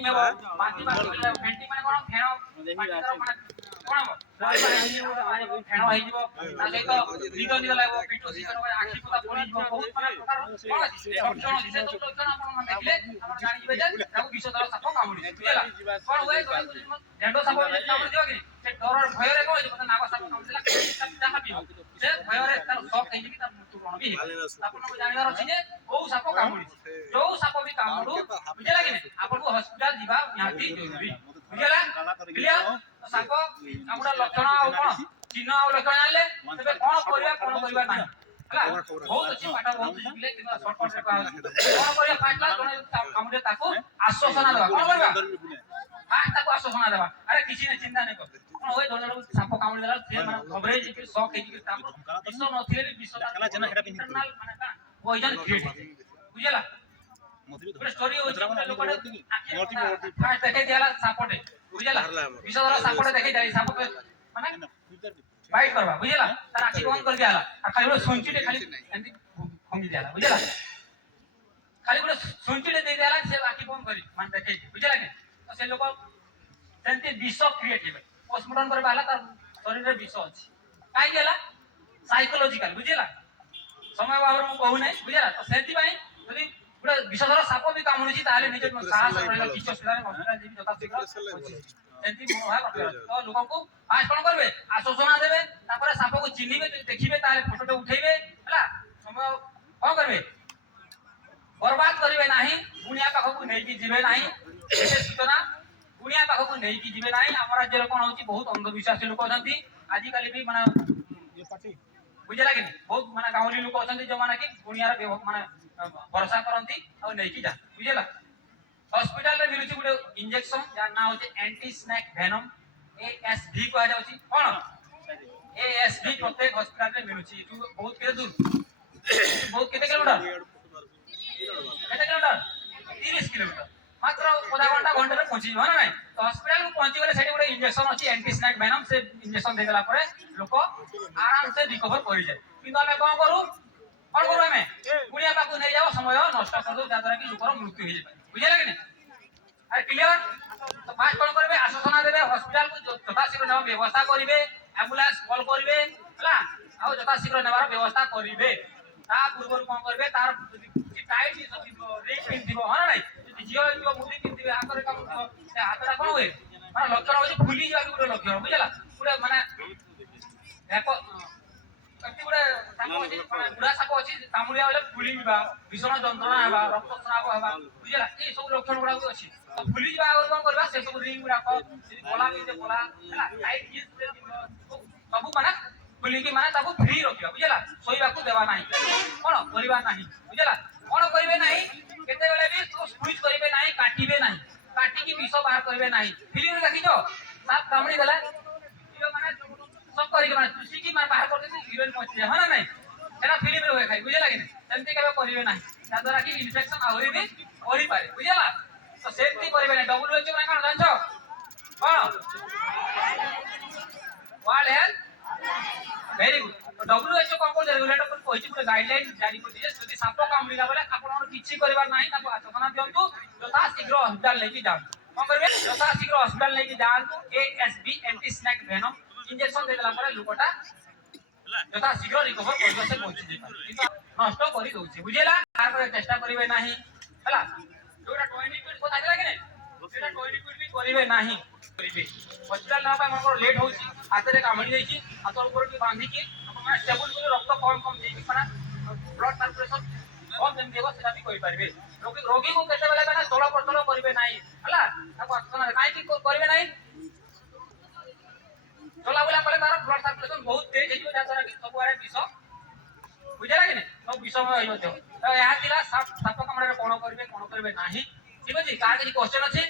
ଭୋମିଟିଂ ହେବ ବାନ୍ତି ଭେଣ୍ଟି ମାନେ କଣ ଫେଣ ପାଟିର ମାନେ କଣ ହେବ ଫେଣ ହେଇଯିବ ତା ସହିତ ନିଦ ନିଦ ଲାଗିବ ପିଠ ଶୀତଳ ଆଖି ପତା ପୋଡ଼ିଯିବ ବହୁତ ମାନେ ପ୍ରକାର କଣ ଅଛି ଲକ୍ଷଣ ଅଛି ସେ ସବୁ ଲକ୍ଷଣ ଆପଣ ଦେଖିଲେ ଆପଣ ଜାଣିଯିବେ ଯେ ତାକୁ ବିଷଧର ସାପ କାମୁଡ଼ିଛି ବୁଝିଲା କଣ ହୁଏ ଢେଣ୍ଡ ସାପ ଯଦି କାମୁଡ଼ିଯିବ କି ସେ ଡର ଭୟରେ କଣ ହେଇଯିବ ନାଗ ସାପ କାମୁଡ଼ିଲା ଯାହା ବି ହଉ ସେ ଭୟରେ ତାର ସକ୍ ହେଇଯିବ ତାର ମୃତ୍ୟୁବରଣ ବି ହେଇଯିବ ଆପଣଙ୍କୁ ଜାଣିବାର ଅଛି ଯେ କୋଉ ସାପ କାମୁଡ଼ିଛି ଯୋଉ ସାପ ବି କାମୁଡ଼ୁ ବୁଝିଲା କି ଆପଣଙ୍କୁ ହସ୍ପିଟାଲ ଯିବା ନିହାତି ଜରୁରୀ ବୁଝିଲା କ୍ଲିୟର ସାପ କାମୁଡ଼ା ଲକ୍ଷଣ ଆଉ କଣ ଚିହ୍ନ ଆଉ ଲକ୍ଷଣ ଜାଣିଲେ ତେବେ କଣ କରିବା ନାହିଁ ହେଲା ବହୁତ ଅଛି ପାଠ ବହୁତ ଶିଖିଲେ କିନ୍ତୁ ସର୍ଟକଟ୍ ରେ କଣ କରିବା ଫାଷ୍ଟ ଜଣେ କାମୁଡ଼ିଲେ ତାକୁ ଆଶ୍ୱାସନା ଦେବା କଣ କରିବା ଫାଷ୍ଟ ତାକୁ ଆଶ୍ୱାସନା ଦେବା ଆରେ କିଛି ନାହିଁ ଚିନ୍ତା ନାହିଁ କର କଣ ହୁଏ ଜଣେ ସାପ କାମୁଡ଼ି ଦେଲା ସେ ମାନେ ଘବରେଇ ଯିକି ଶକ୍ ହେଇକି ତାକୁ ବିଷ ନଥିଲେ ବି ବିଷ ଇଣ୍ଟରନାଲ ମାନେ କା ପଏଜନ କ୍ରିଏଟ ବୁଝିଲା ଗୋଟେ ସ୍ଟୋରି ହଉଛି ଗୋଟେ ଲୋକଟେ ଫାଷ୍ଟ ଦେଖେଇ ଦିଆଲା ସାପଟେ ବୁଝିଲା ବିଷଧର ସାପଟେ ଦେଖେଇ ଦିଆଲା ସାପ ମାନେ ବାଇଟ୍ करवा बुझिला तार आखि बंद कर दियाला आ खाली बड़े सुंचिटे खाली एंती घुमी दियाला बुझिला खाली बड़े सुंचिटे दे दियाला से आखि बंद करी मान देखे बुझिला के तो से लोग सेंती विष क्रिएट हेबे पोस्टमार्टम करे बाला तार शरीर रे विष अछि काई गेला साइकोलॉजिकल बुझिला समय बाबर मु कहू नै बुझिला तो सेंती भाई यदि बड़े विषधर साप भी कामुड़ी ताले निजे साहस रहला किछ सुधार हॉस्पिटल जी जता शीघ्र सेंती मनोभाव तो लोगों को आज कोन करबे आश्वासना देबे तापर साप को चिन्हिबे देखिबे ताले फोटोटे उठेबे हला समय कोन करबे बर्बाद करिवे नाही गुनिया पाखो को नै कि जिवे नाही एसे सूचना गुनिया पाखो को नै कि जिवे नाही हमर राज्य कोन होची बहुत अंधविश्वासी लोक अछंती आजि काली भी माने ये पाटी बुझला कि बहुत माने गांवली लोक अछंती जो माने कि गुनिया रे माने भरोसा करंती और नै कि जा बुझला हॉस्पिटल रे मिलुची गुटे इंजेक्शन जा ना होचे एंटी स्नेक वेनम एएसवी को आ जाउची कोन एएसवी प्रत्येक हॉस्पिटल रे मिलुची बहुत के दूर बहुत केते किलोमीटर 30 किलोमीटर मात्र आधा घंटा घंटा रे पहुंची हो ना नहीं तो हॉस्पिटल को पहुंची गले सेठी गुटे इंजेक्शन अछि एंटी स्नेक वेनम से इंजेक्शन दे देला परे लोक आराम से रिकवर करि जाय किंतु हमें कोन करू हमें गुड़िया पाकू नहीं जाओ समय नष्ट कर दो जहां कि लोकर मृत्यु हो जाए बुझिला कि नहीं अरे क्लियर तो फास्ट कोन करबे आश्वासना देबे हॉस्पिटल को जता शीघ्र नेबा व्यवस्था करिवे एम्बुलेंस कॉल करिवे हला आ जता शीघ्र नेबार व्यवस्था करिवे ता पूर्व कोन करबे तार टाइट रिंग पिन दिबो हा नहीं जियो जो मुदी पिन दिबे हाथ रे काम दिबो से हाथटा कोन होए माने लक्षण होय फुली जाबी गुटे लक्षण बुझला पुरे माने देखो कति गुटे साप अछि माने बुढ़ा साप अछि कामुडिया वाले फुली दिबा भीषण जंत्रणा हेबा रक्तस्राव हेबा बुझला ए सब लक्षण गुडा अछि तो फुली दिबा और कोन करबा से सब रिंग गुडा को बोला भी जे बोला हला टाइट हिस सब माने फुली की माने ताको फ्री रखिबा बुझला सोईबा को देबा नाही कोन करिबा नाही बुझला कोन करिवे नाही केते बेले भी तो स्क्वीज करिवे नाही काटिबे नाही काटी की विष बाहर करिवे नाही फिल्म रे देखि जो साप कामुडी देला हीरो माने सब करी के माने तुसी की मार बाहर कर दे हीरोइन पहुंच जाए है ना नहीं एना फिल्म रे होय खाई बुझला कि सेंती केबे करिवे नाही ता द्वारा की इन्फेक्शन आहुरी भी ओरी पारे बुझला तो सेंती करिवे नाही डब्ल्यूएचओ माने कोन जानछो कोन world health very good WHO कोन को रेगुलेटर पर कहछि पुरा गाइडलाइन जारी कर दिए यदि साप कामुडीला बोले आपण किछि करबा नाही ताको आचना दियंतु जता शीघ्र हॉस्पिटल लेके जाऊ कोन करबे जता शीघ्र हॉस्पिटल लेके जाऊ ASV anti snake venom injection दे देला परे लोकटा जता शीघ्र रिकवर करबे से पहुंची जे किंतु नष्ट करि दोछि बुझिला तार पर चेष्टा करिवे नाही हला जोरा टॉयलेट को थाकला कि सेटा टॉयलेट भी करिवे नाही करिवे हॉस्पिटल ना मन को लेट होछि हाथ रे कामडी दैछि हाथ ऊपर के बांधी के अपन स्टेबल को रक्त कम देकी परा ब्लड सर्कुलेशन कम देम देबो सेटा भी करि पारबे रोगी को केते बेला ना चला प्रचल करिवे नाही हला ताको आत्मा काई की करिवे नाही चला बोला पले तार ब्लड सर्कुलेशन बहुत तेज हेजिबो जा द्वारा कि सब आरे विष बुझला कि नहीं सब विषमय होइबो तो या दिला साप कामडा रे कोन करिवे नाही ठीक अछि का कि क्वेश्चन अछि